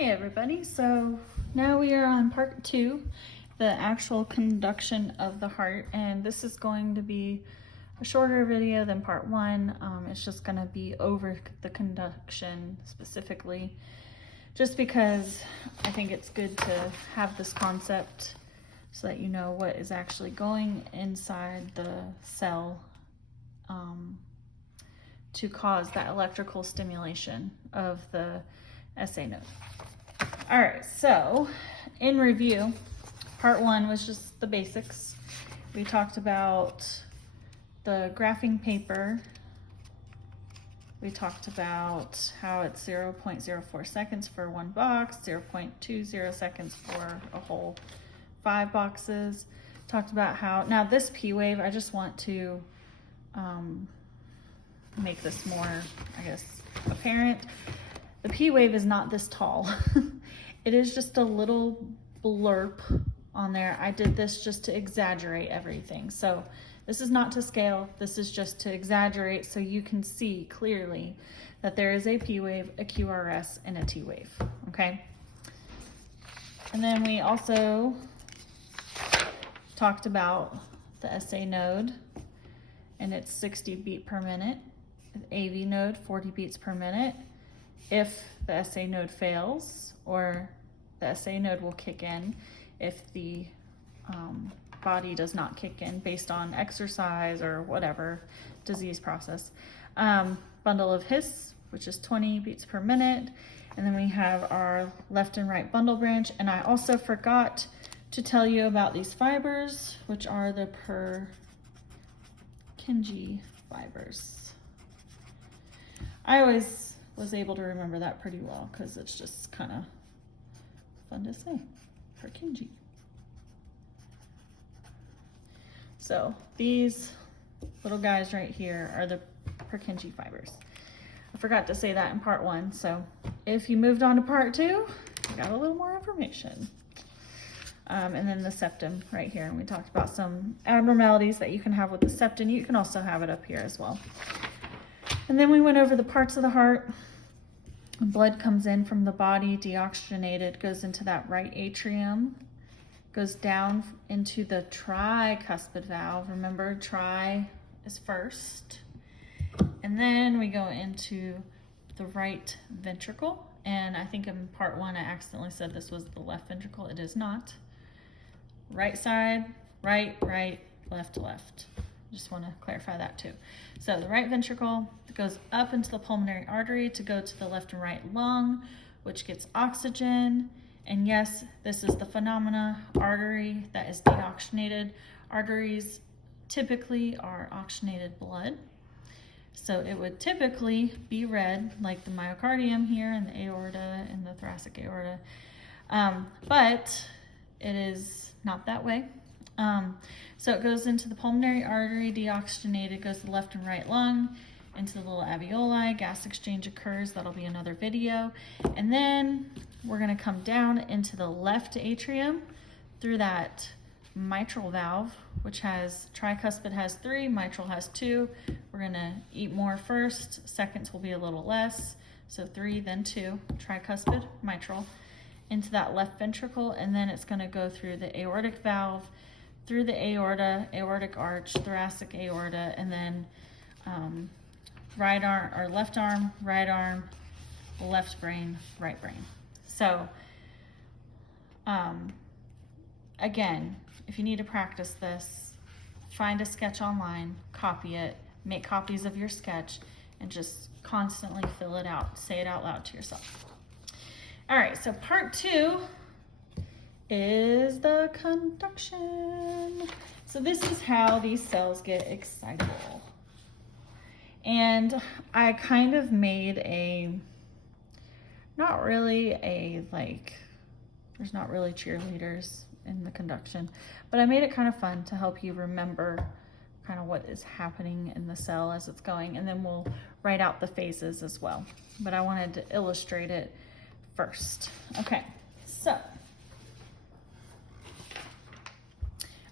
Hey everybody, so now we are on part 2, the actual conduction of the heart, and this is going to be a shorter video than part 1. It's just going to be over the conduction specifically, just because I think it's good to have this concept so that you know what is actually going inside the cell to cause that electrical stimulation of the SA node. All right, so in review, part 1 was just the basics. We talked about the graphing paper. We talked about how it's 0.04 seconds for one box, 0.20 seconds for a whole 5 boxes. Talked about how, now this P wave, I just want to make this more, I guess, apparent. The P wave is not this tall. It is just a little blurb on there. I did this just to exaggerate everything. So this is not to scale. This is just to exaggerate so you can see clearly that there is a P wave, a QRS, and a T wave, okay? And then we also talked about the SA node, and it's 60 beat per minute. The AV node, 40 beats per minute. If the SA node fails, or the SA node will kick in if the body does not kick in based on exercise or whatever disease process. Bundle of His, which is 20 beats per minute. And then we have our left and right bundle branch. And I also forgot to tell you about these fibers, which are the Purkinje fibers. I always was able to remember that pretty well because it's just kind of fun to say, Purkinje. So these little guys right here are the Purkinje fibers. I forgot to say that in part 1, so if you moved on to part 2, you got a little more information. And then the septum right here, and we talked about some abnormalities that you can have with the septum. You can also have it up here as well. And then we went over the parts of the heart. Blood comes in from the body, deoxygenated, goes into that right atrium, goes down into the tricuspid valve. Remember, tri is first. And then we go into the right ventricle. And I think in part 1, I accidentally said this was the left ventricle. It is not. Right side, right, left, left. Just want to clarify that too. So the right ventricle goes up into the pulmonary artery to go to the left and right lung, which gets oxygen. And yes, this is the phenomena, artery that is deoxygenated. Arteries typically are oxygenated blood. So it would typically be red, like the myocardium here and the aorta and the thoracic aorta. But it is not that way. So it goes into the pulmonary artery, deoxygenated, goes to the left and right lung, into the little alveoli, gas exchange occurs. That'll be another video. And then we're gonna come down into the left atrium through that mitral valve, which has, tricuspid has 3, mitral has 2. We're gonna eat more first, seconds will be a little less. So 3, then 2, tricuspid, mitral, into that left ventricle, and then it's gonna go through the aortic valve, through the aorta, aortic arch, thoracic aorta, and then right arm, or left arm, left brain, right brain. So again, if you need to practice this, find a sketch online, copy it, make copies of your sketch, and just constantly fill it out. Say it out loud to yourself. All right, so part 2 is the conduction. So this is how these cells get excitable. And I kind of made a, not really a, like, there's not really cheerleaders in the conduction, but I made it kind of fun to help you remember kind of what is happening in the cell as it's going, and then we'll write out the phases as well. But I wanted to illustrate it first. Okay, so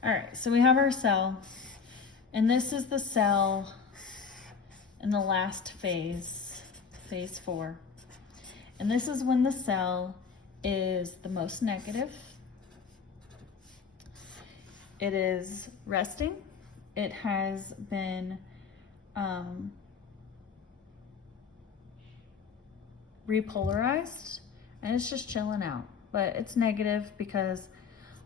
all right, so we have our cell, and this is the cell in the last phase, phase 4. And this is when the cell is the most negative. It is resting. It has been repolarized, and it's just chilling out. But it's negative because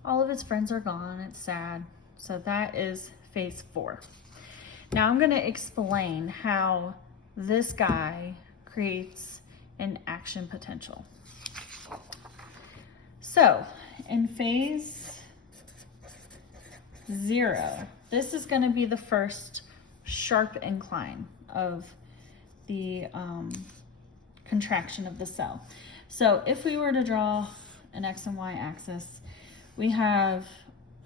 all of its friends are gone. It's sad. So that is phase 4. Now I'm going to explain how this guy creates an action potential. So in phase 0, this is going to be the first sharp incline of the contraction of the cell. So if we were to draw an X and Y axis, we have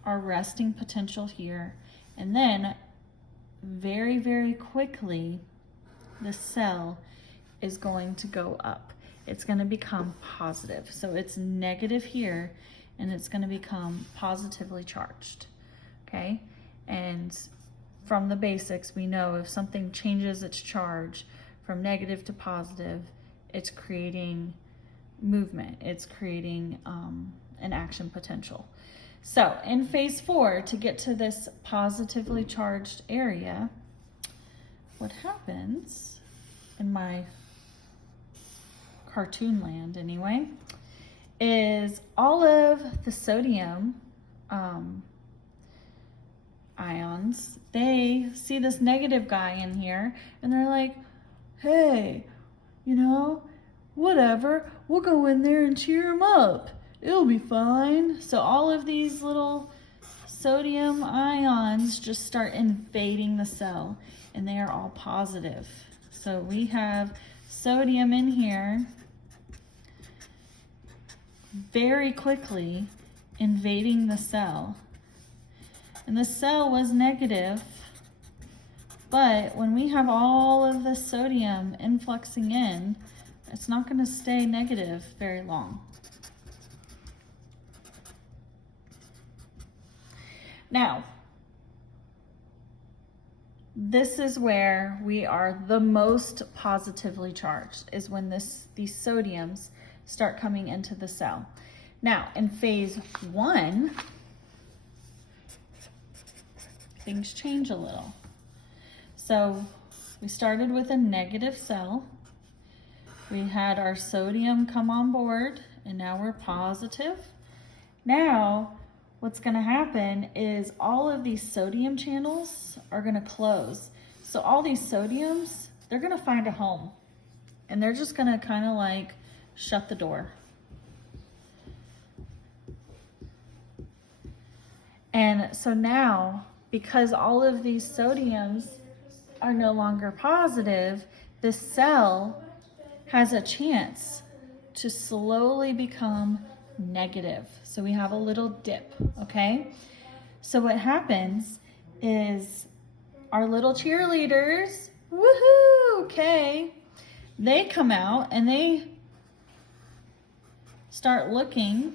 our resting potential here, and then very, very quickly the cell is going to go up. It's going to become positive. So it's negative here, and it's going to become positively charged. Okay? And from the basics, we know if something changes its charge from negative to positive, it's creating movement. It's creating an action potential. So in phase 4, to get to this positively charged area, what happens in my cartoon land anyway, is all of the sodium ions, they see this negative guy in here and they're like, hey, you know, whatever, we'll go in there and cheer him up. It'll be fine. So all of these little sodium ions just start invading the cell, and they are all positive. So we have sodium in here very quickly invading the cell. And the cell was negative, but when we have all of the sodium influxing in, it's not going to stay negative very long. Now, this is where we are the most positively charged, is when these sodiums start coming into the cell. Now, in phase 1, things change a little. So we started with a negative cell. We had our sodium come on board, and now we're positive. Now, what's going to happen is all of these sodium channels are going to close. So all these sodiums, they're going to find a home, and they're just going to kind of like shut the door. And so now, because all of these sodiums are no longer positive, this cell has a chance to slowly become negative. So we have a little dip, okay? So what happens is our little cheerleaders, woohoo, okay, they come out and they start looking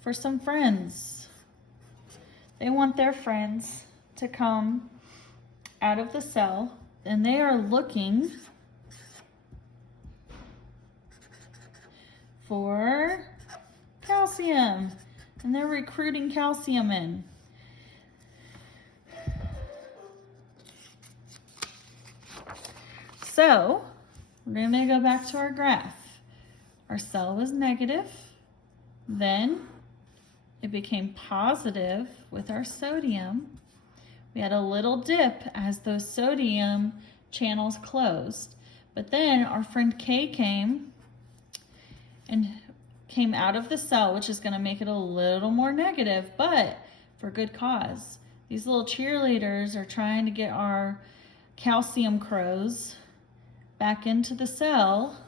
for some friends. They want their friends to come out of the cell, and they are looking for calcium, and they're recruiting calcium in. So we're going to go back to our graph. Our cell was negative, then it became positive with our sodium. We had a little dip as those sodium channels closed, but then our friend K came out of the cell, which is going to make it a little more negative, but for good cause. These little cheerleaders are trying to get our calcium crows back into the cell,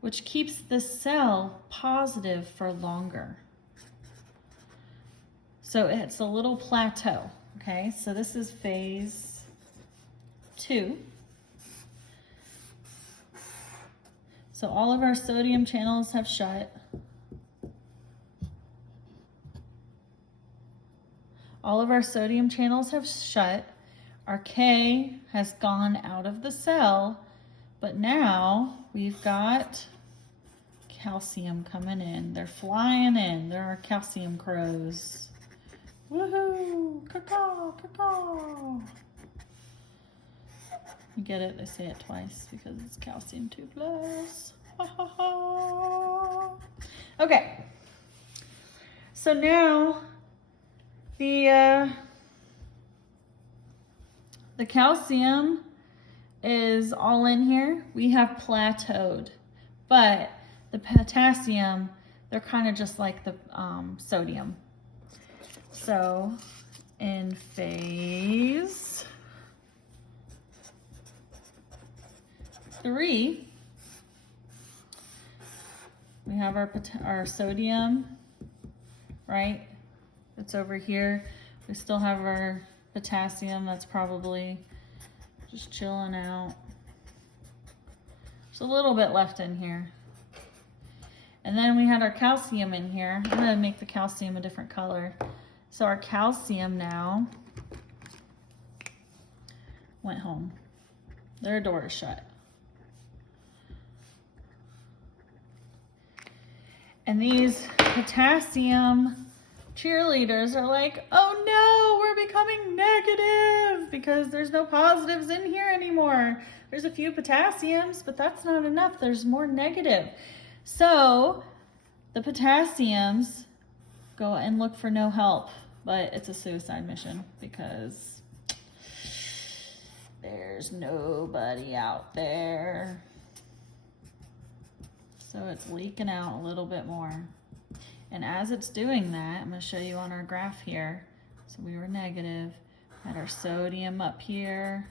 which keeps the cell positive for longer. So it's a little plateau, okay? So this is phase 2. So all of our sodium channels have shut. All of our sodium channels have shut. Our K has gone out of the cell, but now we've got calcium coming in. They're flying in. There are calcium crows. Woohoo! Caw-caw, caw-caw. You get it? They say it twice because it's calcium 2+. Ha ha ha. Okay. So now the calcium is all in here. We have plateaued, but the potassium, they're kind of just like the sodium. So in phase 3, we have our sodium, right? It's over here. We still have our potassium that's probably just chilling out. There's a little bit left in here. And then we had our calcium in here. I'm gonna make the calcium a different color. So our calcium now went home. Their door is shut. And these potassium cheerleaders are like, oh no, we're becoming negative because there's no positives in here anymore. There's a few potassiums, but that's not enough. There's more negative. So the potassiums go and look for no help, but it's a suicide mission because there's nobody out there. So it's leaking out a little bit more. And as it's doing that, I'm going to show you on our graph here. So we were negative, had our sodium up here,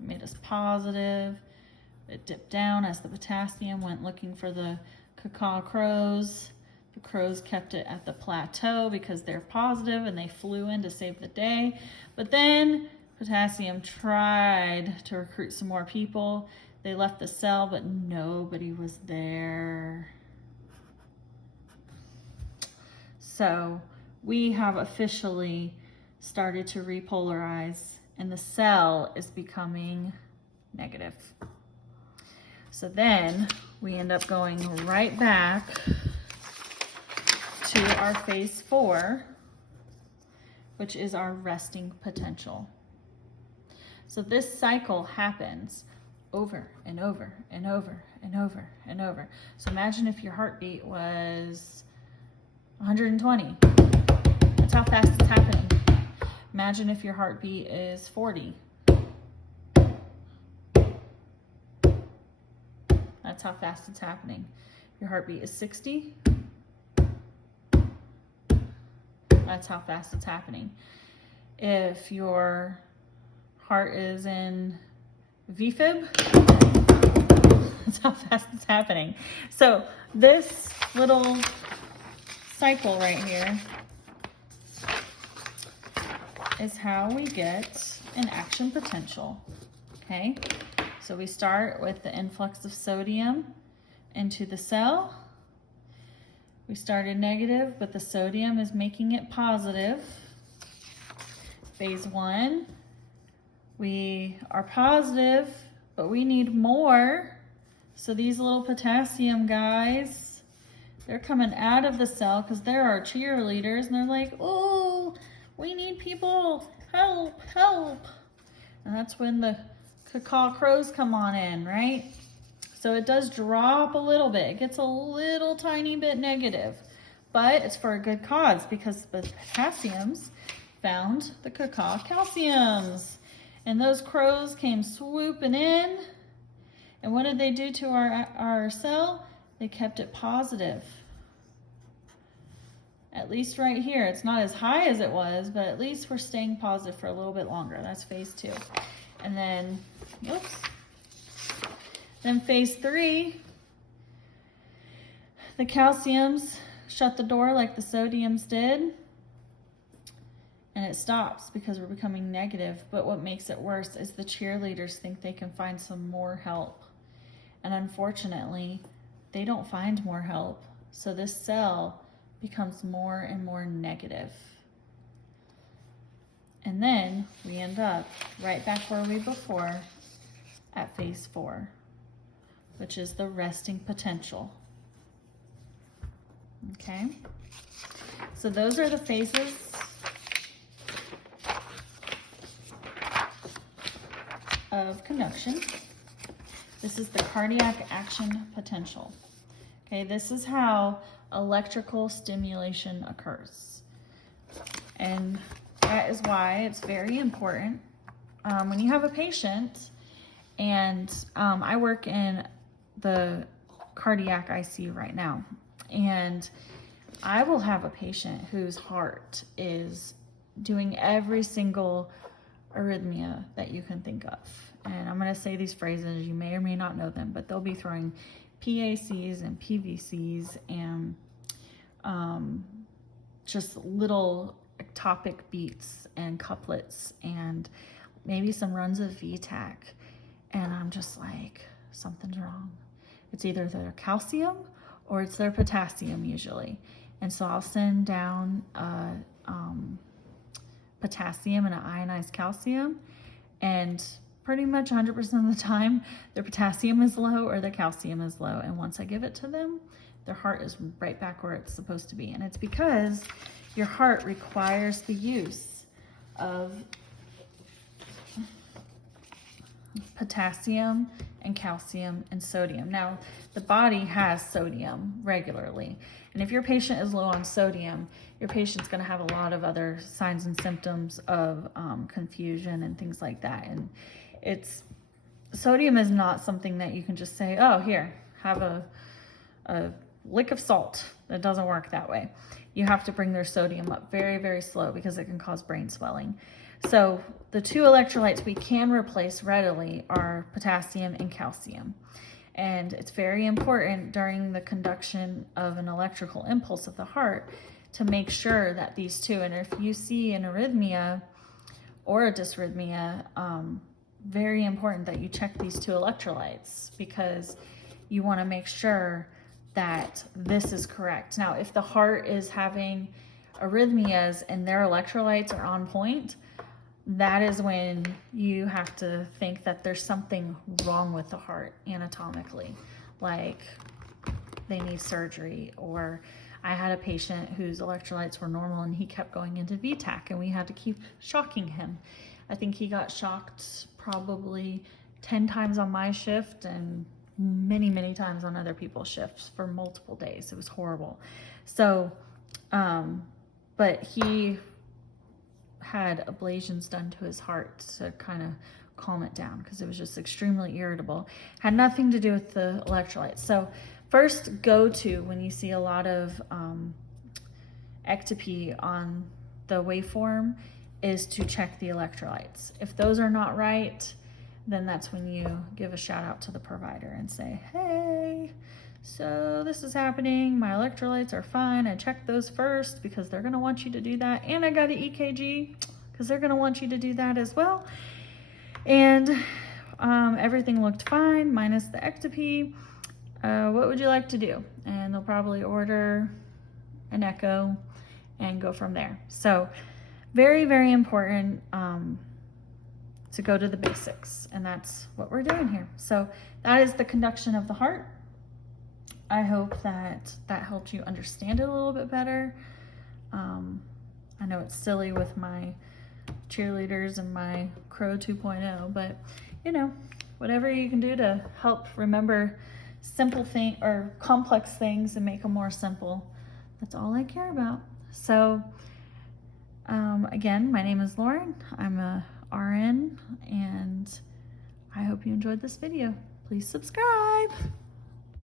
it made us positive. It dipped down as the potassium went looking for the caw crows. The crows kept it at the plateau because they're positive and they flew in to save the day. But then potassium tried to recruit some more people. They left the cell, but nobody was there. So we have officially started to repolarize and the cell is becoming negative. So then we end up going right back to our phase 4, which is our resting potential. So this cycle happens over and over and over and over and over. So imagine if your heartbeat was 120. That's how fast it's happening. Imagine if your heartbeat is 40. That's how fast it's happening. Your heartbeat is 60. That's how fast it's happening. If your heart is in VFib, that's how fast it's happening. So this little cycle right here is how we get an action potential, okay? So we start with the influx of sodium into the cell. We started negative, but the sodium is making it positive. Phase 1, we are positive, but we need more. So these little potassium guys, they're coming out of the cell because they're our cheerleaders and they're like, oh, we need people, help, help. And that's when the caw crows come on in, right? So it does drop a little bit. It gets a little tiny bit negative, but it's for a good cause because the potassiums found the caw calciums. And those crows came swooping in. And what did they do to our cell? They kept it positive. At least right here. It's not as high as it was, but at least we're staying positive for a little bit longer. That's phase 2. And then, oops. Then phase 3, the calciums shut the door like the sodiums did. And it stops because we're becoming negative. But what makes it worse is the cheerleaders think they can find some more help. And unfortunately, they don't find more help. So this cell becomes more and more negative. And then we end up right back where we were before at phase 4, which is the resting potential. Okay, so those are the phases of conduction. This is the cardiac action potential. Okay, this is how electrical stimulation occurs. And that is why it's very important when you have a patient, and I work in the cardiac ICU right now, and I will have a patient whose heart is doing every single arrhythmia that you can think of. And I'm going to say these phrases, you may or may not know them, but they'll be throwing PACs and PVCs and just little ectopic beats and couplets and maybe some runs of VTAC. And I'm just like, something's wrong. It's either their calcium or it's their potassium usually. And so I'll send down potassium and an ionized calcium, and pretty much 100% of the time their potassium is low or their calcium is low. And once I give it to them, their heart is right back where it's supposed to be. And it's because your heart requires the use of potassium and calcium and sodium. Now, the body has sodium regularly. And if your patient is low on sodium, your patient's going to have a lot of other signs and symptoms of confusion and things like that. And sodium is not something that you can just say, oh, here, have a lick of salt. It doesn't work that way. You have to bring their sodium up very, very slow because it can cause brain swelling. So the two electrolytes we can replace readily are potassium and calcium. And it's very important during the conduction of an electrical impulse of the heart to make sure that these two, and if you see an arrhythmia or a dysrhythmia, very important that you check these two electrolytes, because you want to make sure that this is correct. Now, if the heart is having arrhythmias and their electrolytes are on point, that is when you have to think that there's something wrong with the heart anatomically, like they need surgery. Or I had a patient whose electrolytes were normal and he kept going into VTAC and we had to keep shocking him. I think he got shocked probably 10 times on my shift and many, many times on other people's shifts for multiple days. It was horrible. So, but he had ablations done to his heart to kind of calm it down because it was just extremely irritable. Had nothing to do with the electrolytes. So first go to, when you see a lot of ectopy on the waveform, is to check the electrolytes. If those are not right, then that's when you give a shout out to the provider and say, hey, so this is happening. My electrolytes are fine. I checked those first because they're gonna want you to do that. And I got an EKG because they're gonna want you to do that as well. And everything looked fine minus the ectopy. What would you like to do? And they'll probably order an echo and go from there. So very, very important to go to the basics, and that's what we're doing here. So that is the conduction of the heart. I hope that helped you understand it a little bit better. I know it's silly with my cheerleaders and my Crow 2.0, but you know, whatever you can do to help remember simple thing or complex things and make them more simple, that's all I care about. So again, my name is Lauren. I'm a RN, and I hope you enjoyed this video. Please subscribe.